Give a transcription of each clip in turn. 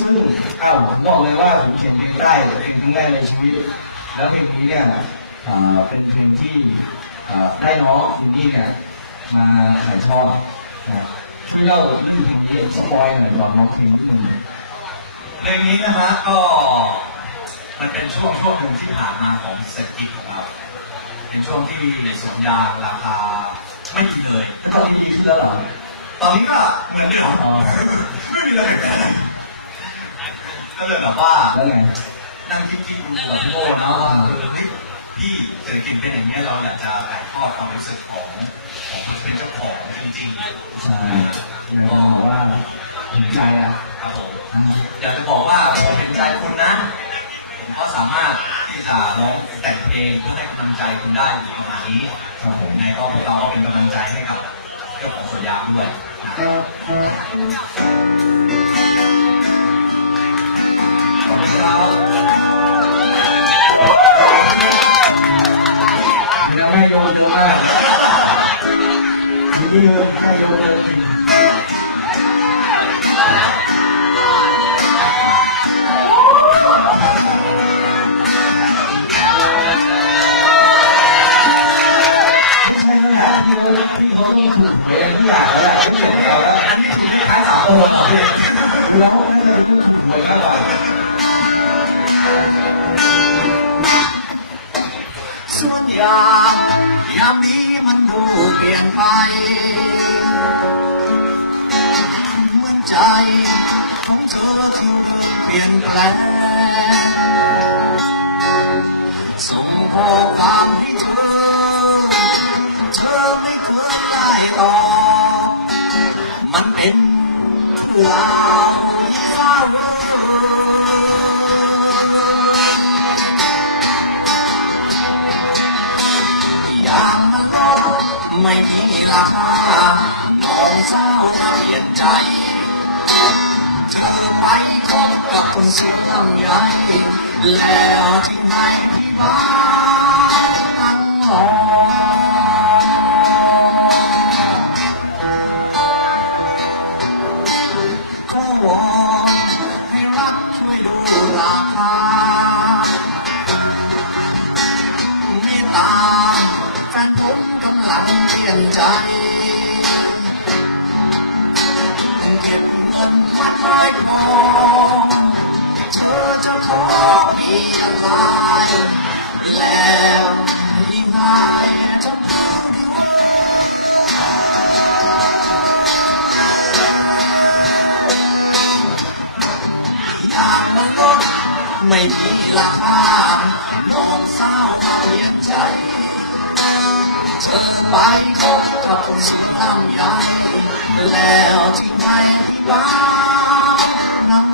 ซึ่งอ้าวผมบอกเลยว่าผมเขียนเพลงได้เป็นเพลงแรกในชีวิต แล้วเพลงนี้เนี่ยอ่าเป็นเพลงที่อ่าได้น้องอินดี้เนี่ยมาถ่ายทอดนะครับที่เล่าเรื่องเพลงนี้สปอยหน่อยก่อนน้องเพลงนิดนึงเพลงนี้นะฮะก็มันเป็นช่วงช่วงหนึ่งที่ผ่านมาของเศรษฐกิจของเราเป็นช่วงที่สวนยางราคาไม่ดีเลยตอนนี้ดีขึ้นแล้วเหรอตอนนี้ก็เหมือนเดิมอ๋อไม่มีอะไรเปลี่ยนแปลง ก็เลยแบบว่าแล้วไง นั่งคิดที่ดูกับพี่โอ้นะว่าเออเฮ้ยพี่เศรษฐกิจเป็นอย่างนี้ยเราอยากจะถ่ายทอดความรู้สึกของของคนที่เป็นเจ้าของจริงๆใช่ยังมองว่าเห็นใจอะครับผมอยากจะบอกว่าผมเห็นใจคุณนะผมก็สามารถที่จะร้องแต่งเพลงเพื่อให้กำลังใจคุณได้อยู่ประมาณนี้ครับผมยังไงก็พวกเราก็เป็นกำลังใจให้กับเจ้าของสวนยางด้วยนะครับ ไม่โยนเยอะมากนี่เยอะไม่โยนเยอะจริงใช่แล้วแหละที่เราที่เขาต้องถูกหวยอะไรทุกอย่างแล้วแหละไม่เกี่ยวกับเราแล้ว อันนี้ทีนี้ท้ายสามคนเหรอพี่ แล้วน่าจะเป็นผู้ถูกหวยมากกว่า ส่วนยายามนี้มันดูเปลี่ยนไป เหมือนใจของเธอที่เริ่มเปลี่ยนแปลงส่งข้อความให้เธอ เธอไม่เคยไล่ตอบมันเป็น เรื่องราเศร้าอย่างมันก็ไม่มีราคาน้องสาวมาเปลี่ยนใจเธอไปคบกับคนเสียงลำใหญ่แล้วทิ้งให้พี่บ้า วอนให้รักช่วยดูราคามตตาแฟนผมกำลังเปลี่ยนใจ เก็บเงินมัดไม้พอเธอจะขอมีอะไร แล้วอีกนายจะพูดว่าอย ไม่มีราคาน้องสาวมาเปลี่ยนใจเธอไปคบกับคนสุดท้ำใหญ่แล้วที่ไม่ที่บ้านนั่ง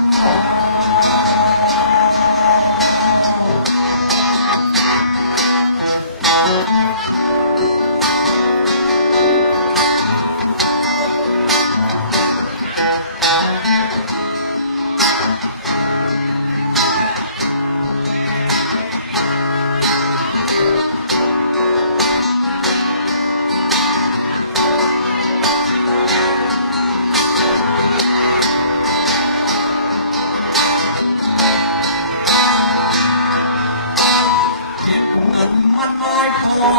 อ งินมันไม่พอ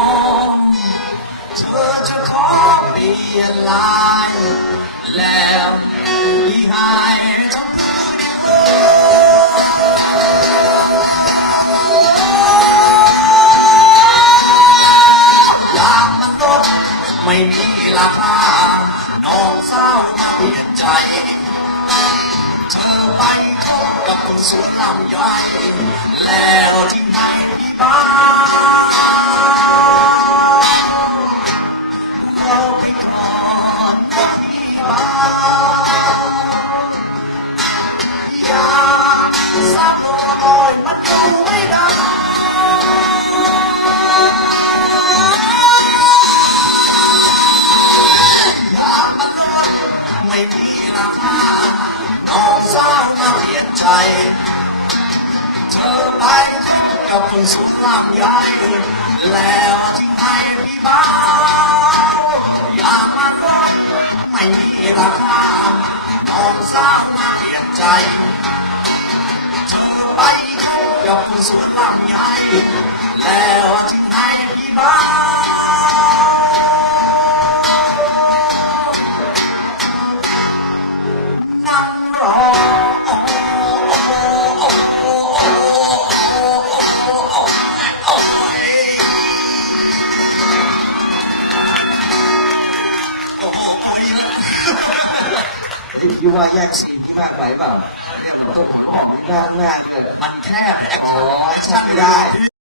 เธอจะขอเปลี่ยนลาย แล้วที่หายจำอย่างมันต้นไม่มีราคา น้องสาวมาเปลี่ยนใจ เธอไปคบกับคนสวนลำใหญ่แล้วทิ้งให้พี่ ไม่มีราคาน้องสาวมาเปลี่ยนใจ เธอไปกับคนสูงลำใหญ่แล้วทิ้งให้พี่บ้าอยากมาลดไม่มีราคาน้องสาวมาเปลี่ยนใจ เธอไปกับสวนบางใหญ่แล้วทิ้งให้พี่บ้า อ้ยพี่ว่าแยกซีนที่มากไปเปล่าต้นหอมหน้าหน้าเลยมันแคบแอคชั่นแอชั่นไม่ได้